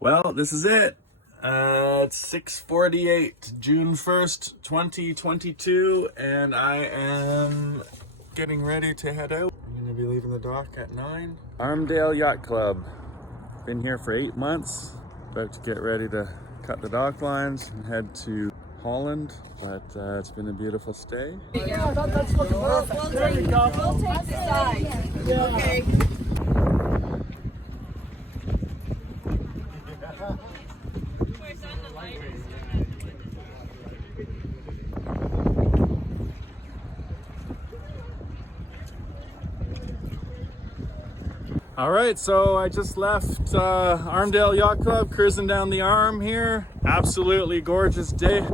Well, this is it. It's 6:48, June 1st, 2022, and I am getting ready to head out. I'm going to be leaving the dock at 9. Armdale Yacht Club. Been here for 8 months. About to get ready to cut the dock lines and head to Holland, but it's been a beautiful stay. Yeah, that's looking perfect. There you go. We'll take the side. Yeah. Okay. All right, so I just left Armdale Yacht Club, cruising down the Arm here. Absolutely gorgeous day.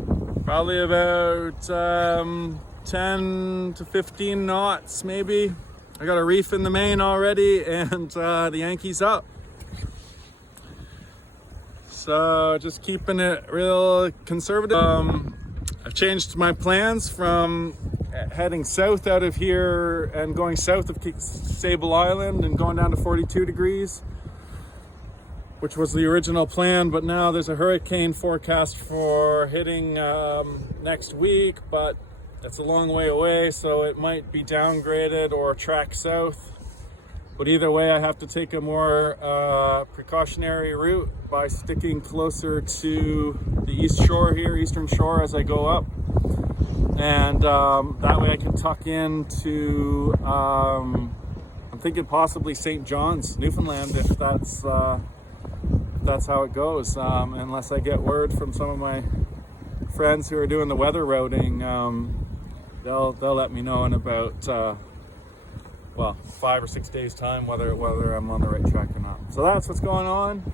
Probably about 10 to 15 knots, maybe. I got a reef in the main already, and the Yankees up. So just keeping it real conservative. I've changed my plans from heading south out of here and going south of Sable Island and going down to 42 degrees, which was the original plan, but now there's a hurricane forecast for hitting next week, but it's a long way away, so it might be downgraded or track south. But either way, I have to take a more precautionary route by sticking closer to the east shore here, eastern shore, as I go up. And that way I can tuck into, I'm thinking possibly St. John's, Newfoundland, if that's how it goes. Unless I get word from some of my friends who are doing the weather routing, they'll let me know in about 5 or 6 days time whether I'm on the right track or not. So that's what's going on.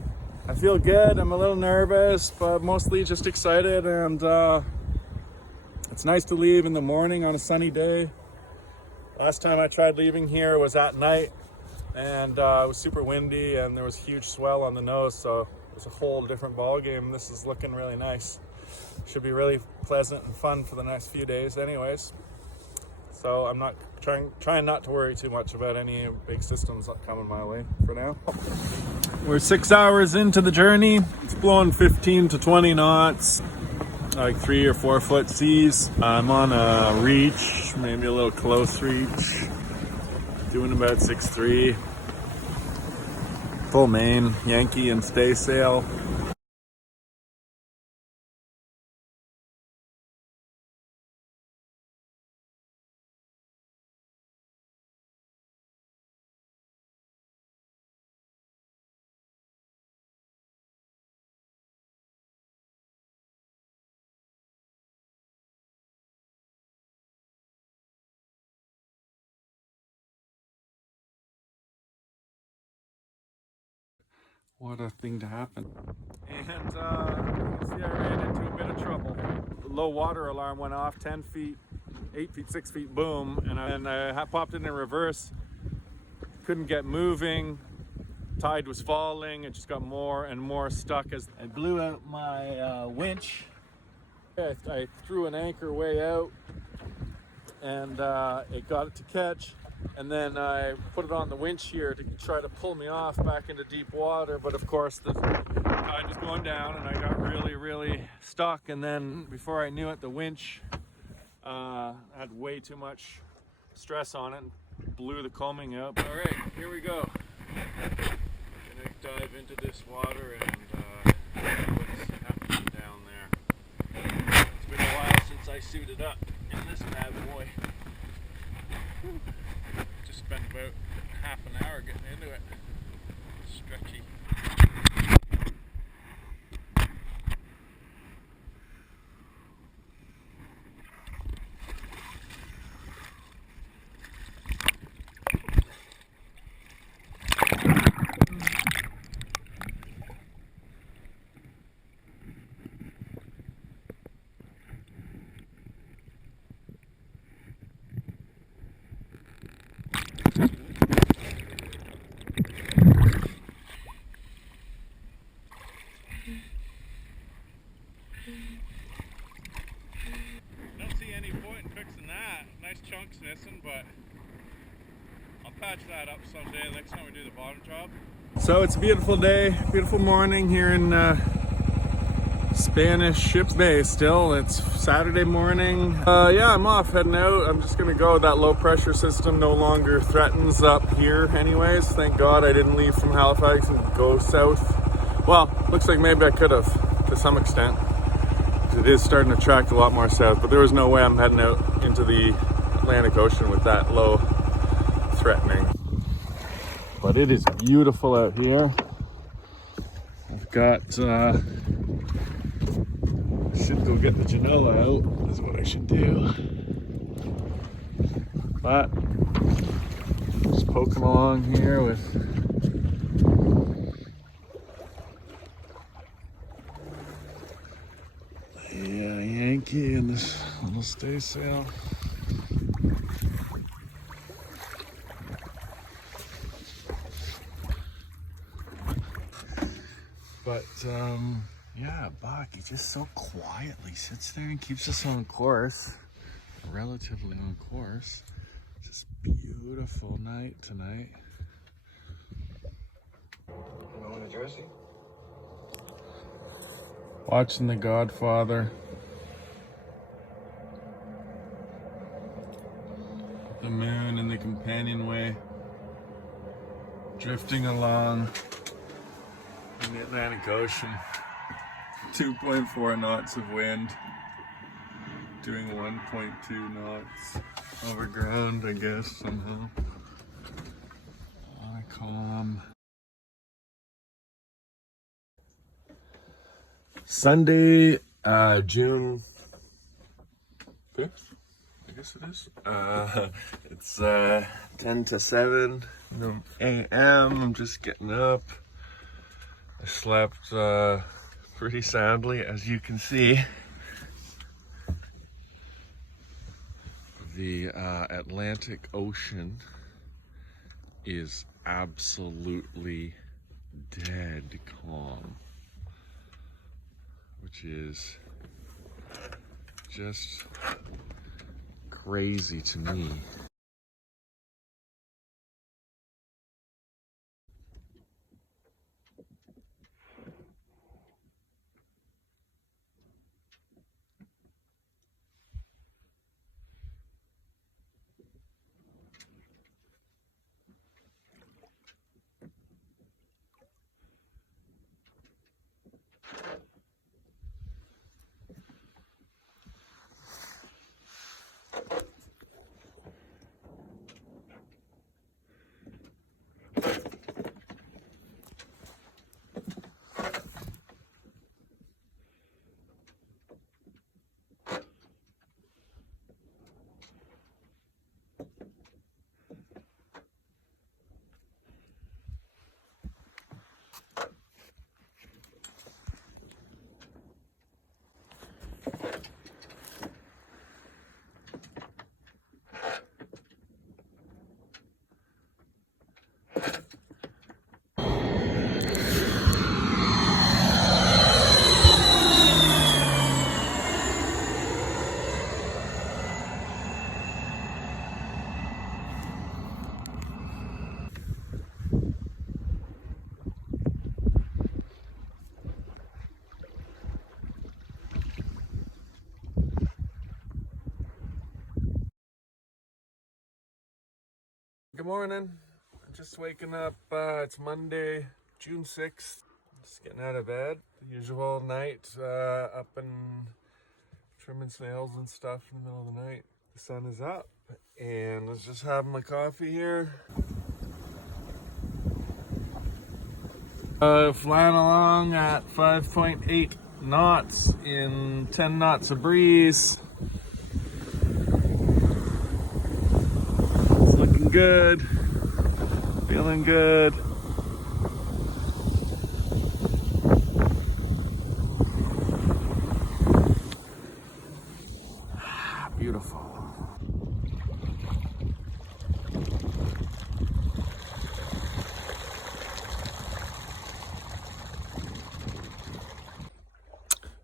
I feel good. I'm a little nervous, but mostly just excited, and it's nice to leave in the morning on a sunny day. Last time I tried leaving here was at night, and it was super windy and there was huge swell on the nose, so it was a whole different ball game. This is looking really nice. Should be really pleasant and fun for the next few days anyways. So I'm not trying not to worry too much about any big systems coming my way for now. We're 6 hours into the journey. It's blowing 15 to 20 knots. Like 3 or 4 foot seas. I'm on a reach, maybe a little close reach, doing about 6'3". Full main, Yankee and stay sail. What a thing to happen. And see, I ran into a bit of trouble. The low water alarm went off, 10 feet, 8 feet, 6 feet, boom. And I popped it in reverse. Couldn't get moving. Tide was falling. It just got more and more stuck as I blew out my winch. I threw an anchor way out, and it got it to catch. And then I put it on the winch here to try to pull me off back into deep water, but of course the tide was going down and I got really stuck, and then before I knew it, the winch had way too much stress on it and blew the combing out. All right, here we go. Gonna dive into this water and see what's happening down there. It's been a while since I suited up in this bad boy. Just spent about half an hour getting into it. Stretchy. Don't see any point in fixing that. Nice chunks missing, but I'll patch that up someday next time we do the bottom job. So it's a beautiful day, beautiful morning here in Spanish Ship Bay still. It's Saturday morning. Yeah, I'm off, heading out. I'm just gonna go. That low pressure system no longer threatens up here anyways. Thank God I didn't leave from Halifax and go south. Well, looks like maybe I could have to some extent. It is starting to track a lot more south, but there was no way I'm heading out into the Atlantic Ocean with that low threatening. But it is beautiful out here. I've got, should go get the Genoa out, is what I should do. But, just poking along here with the Yankee and this little staysail. But yeah, Buck, he just so quietly sits there and keeps us on course, relatively on course. Just beautiful night tonight. Going to Jersey? Watching The Godfather. The moon and the companionway drifting along in the Atlantic Ocean. 2.4 knots of wind, doing 1.2 knots over ground, I guess, somehow. On a calm Sunday, June 5th, I guess it is. It's 10 to 7 a.m. I'm just getting up. I slept pretty soundly, as you can see. The Atlantic Ocean is absolutely dead calm, which is just crazy to me. Good morning. I'm just waking up. It's Monday, June 6th. Just getting out of bed. The usual night, up and trimming snails and stuff in the middle of the night. The sun is up, and I was just having my coffee here. Flying along at 5.8 knots in 10 knots of breeze. Good, feeling good. Beautiful.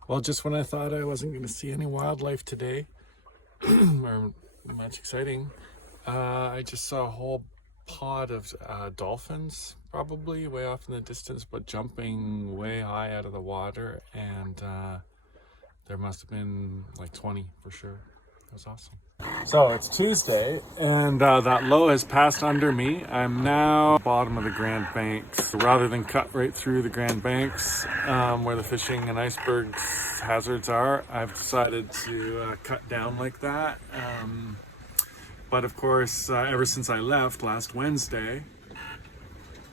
Well, just when I thought I wasn't going to see any wildlife today, or much exciting, I just saw a whole pod of dolphins, probably way off in the distance, but jumping way high out of the water, and there must have been like 20 for sure. That was awesome. So it's Tuesday, and that low has passed under me. I'm now bottom of the Grand Banks. Rather than cut right through the Grand Banks where the fishing and icebergs hazards are, I've decided to cut down like that. But of course, ever since I left last Wednesday,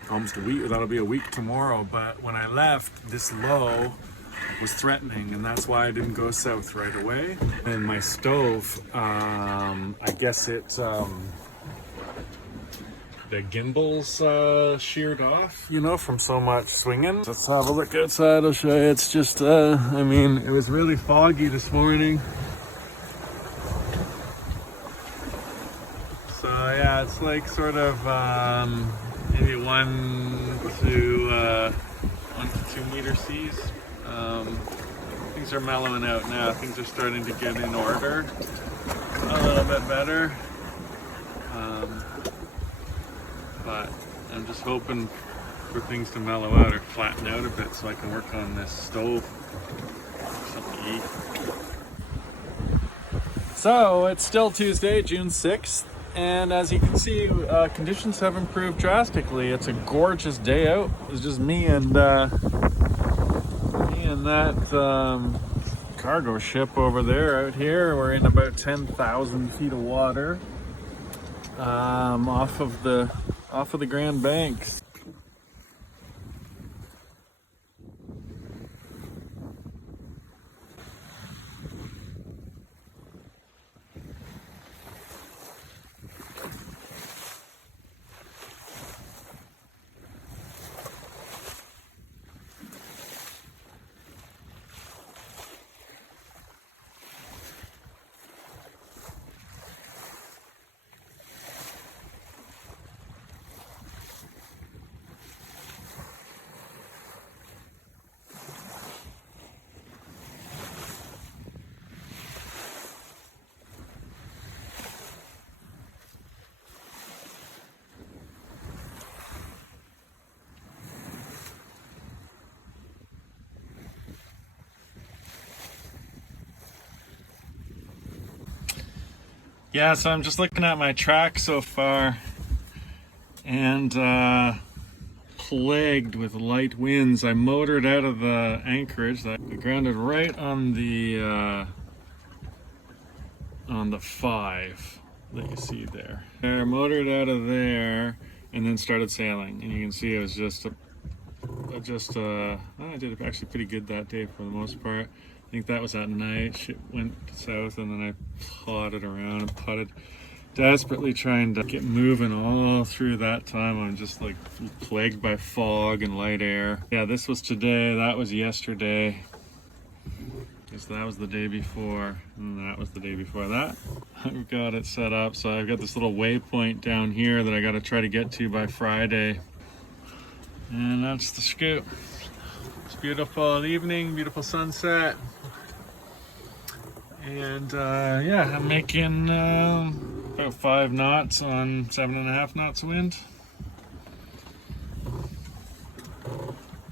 almost a week, that'll be a week tomorrow, but when I left, this low was threatening, and that's why I didn't go south right away. And my stove, I guess it, the gimbals sheared off, you know, from so much swinging. Let's have a look outside, I'll show you. It's just, I mean, it was really foggy this morning. So yeah, it's like sort of maybe 1 to 2 meter seas. Things are mellowing out now. Things are starting to get in order a little bit better. But I'm just hoping for things to mellow out or flatten out a bit so I can work on this stove. Something to eat. So it's still Tuesday, June 6th. And as you can see, conditions have improved drastically. It's a gorgeous day out. It's just me and that cargo ship over there out here. We're in about 10,000 feet of water off of the Grand Banks. Yeah, so I'm just looking at my track so far, and plagued with light winds. I motored out of the anchorage. I grounded right on the 5 that you see there. I motored out of there and then started sailing, and you can see it was I did actually pretty good that day for the most part. I think that was at night. Shit went south, and then I plodded around and putted, desperately trying to get moving all through that time. I'm just like plagued by fog and light air. Yeah, this was today, that was yesterday. Guess that was the day before, and that was the day before that. I've got it set up, so I've got this little waypoint down here that I got to try to get to by Friday. And that's the scoop. It's beautiful evening, beautiful sunset. And yeah, I'm making about 5 knots on 7.5 knots wind.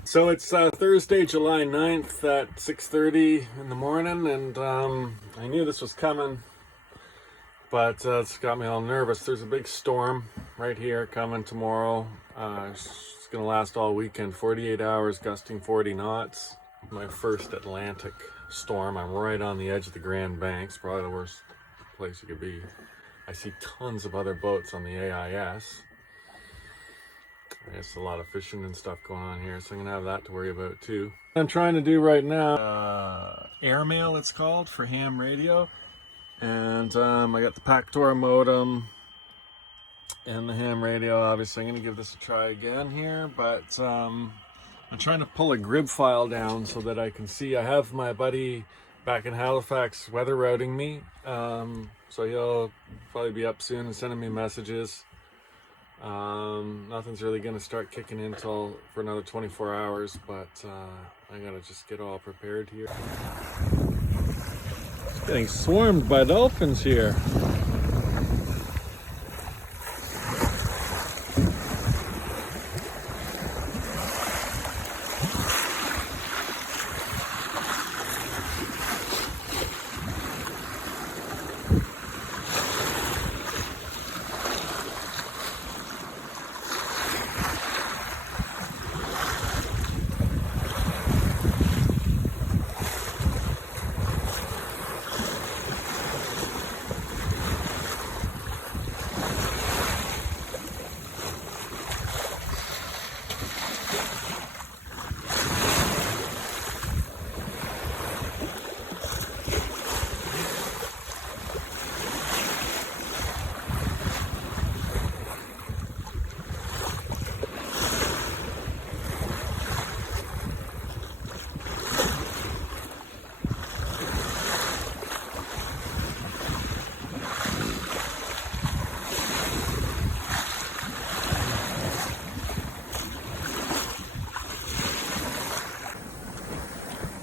So it's Thursday, July 9th at 6:30 in the morning, and I knew this was coming, but it's got me all nervous. There's a big storm right here coming tomorrow. It's gonna last all weekend, 48 hours, gusting 40 knots. My first Atlantic storm. I'm right on the edge of the Grand Banks, probably the worst place you could be. I see tons of other boats on the AIS. I guess a lot of fishing and stuff going on here, so I'm gonna have that to worry about too. What I'm trying to do right now, airmail it's called, for ham radio, and I got the Pactor modem and the ham radio. Obviously I'm gonna give this a try again here, but I'm trying to pull a grid file down so that I can see. I have my buddy back in Halifax weather routing me, so he'll probably be up soon and sending me messages. Nothing's really going to start kicking in for another 24 hours, but I gotta just get all prepared here. It's getting swarmed by dolphins here.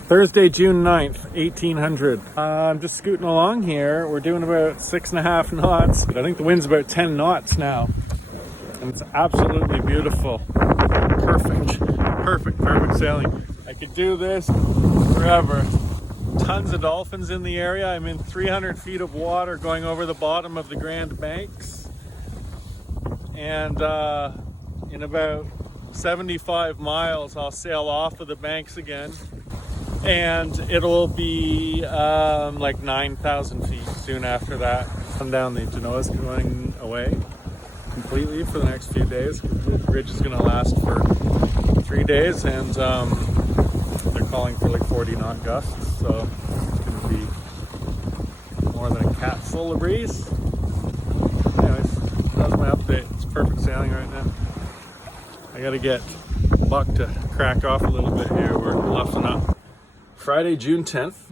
Thursday, June 9th, 1800. I'm just scooting along here. We're doing about 6.5 knots. I think the wind's about 10 knots now. And it's absolutely beautiful. Perfect sailing. I could do this forever. Tons of dolphins in the area. I'm in 300 feet of water going over the bottom of the Grand Banks. And in about 75 miles, I'll sail off of the banks again. And it'll be like 9,000 feet soon after that. Come down, the Genoa's going away completely for the next few days. The bridge is going to last for 3 days, and they're calling for like 40 knot gusts, so it's going to be more than a cat full of breeze. Anyways, that was my update. It's perfect sailing right now. I got to get Buck to crack off a little bit here. We're luffing up. Friday, June 10th,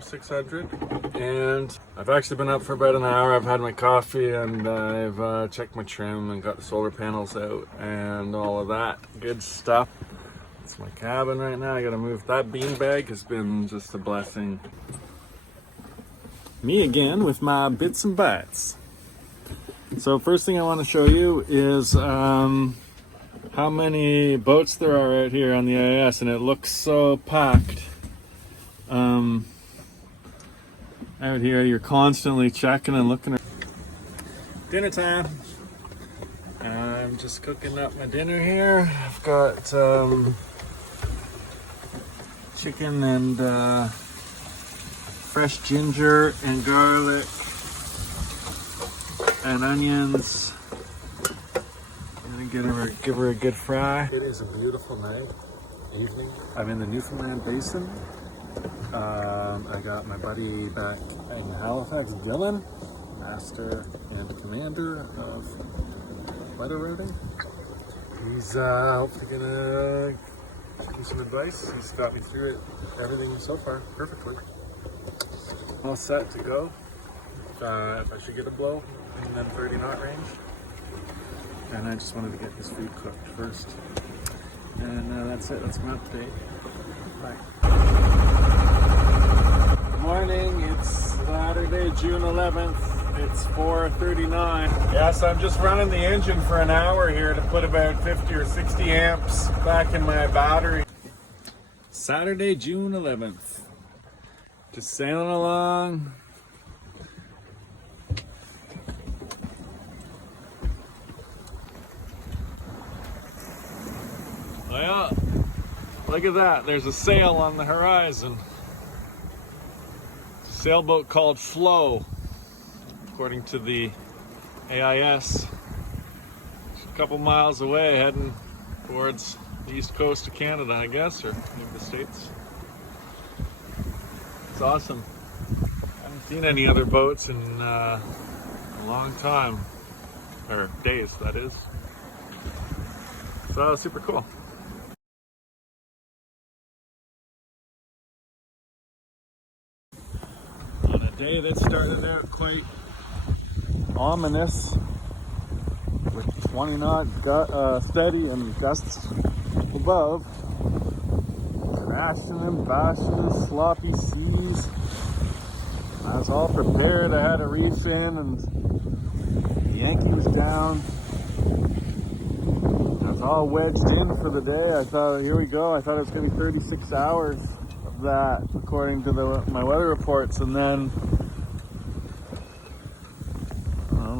0600, and I've actually been up for about an hour. I've had my coffee and I've checked my trim and got the solar panels out and all of that good stuff. It's my cabin right now. I gotta move. That beanbag has been just a blessing. Me again with my bits and bytes. So first thing I want to show you is how many boats there are out here on the AIS, and it looks so packed. Out here you're constantly checking and looking. Dinner time. I'm just cooking up my dinner here. I've got chicken and fresh ginger and garlic and onions. I'm gonna give her a good fry. It is a beautiful night, evening. I'm in the Newfoundland Basin. I got my buddy back in Halifax, Dylan, master and commander of weather routing. He's hopefully gonna give me some advice. He's got me through it, everything so far perfectly. All set to go. If I should get a blow in the 30 knot range. And I just wanted to get this food cooked first. And that's it. That's my update. Bye. Good morning. It's Saturday, June 11th. It's 4:39. Yeah, so I'm just running the engine for an hour here to put about 50 or 60 amps back in my battery. Saturday, June 11th. Just sailing along. Well, look at that. There's a sail on the horizon. It's a sailboat called Flow, according to the AIS. It's a couple miles away, heading towards the east coast of Canada, I guess, or maybe the States. It's awesome. I haven't seen any other boats in a long time, or days, that is. So super cool. On a day that started out quite ominous, with 20 knot steady and gusts above, crashing and bashing, sloppy seas. I was all prepared. I had a reef in, and the Yankee was down. I was all wedged in for the day. I thought, here we go. I thought it was going to be 36 hours of that, according to my weather reports, and then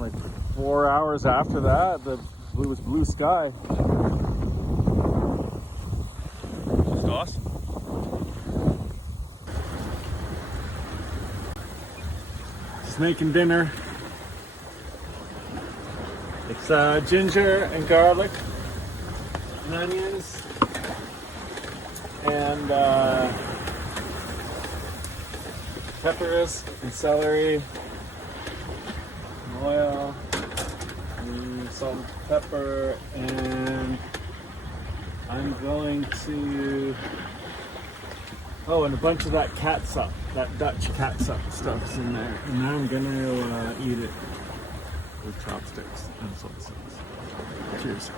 like 4 hours after that, it was blue sky. Just awesome. Just making dinner. It's ginger and garlic and onions and peppers and celery and oil and salt and pepper, and I'm going to and a bunch of that catsup, that Dutch catsup stuff's in there, and now I'm gonna eat it with chopsticks and salsa. Cheers.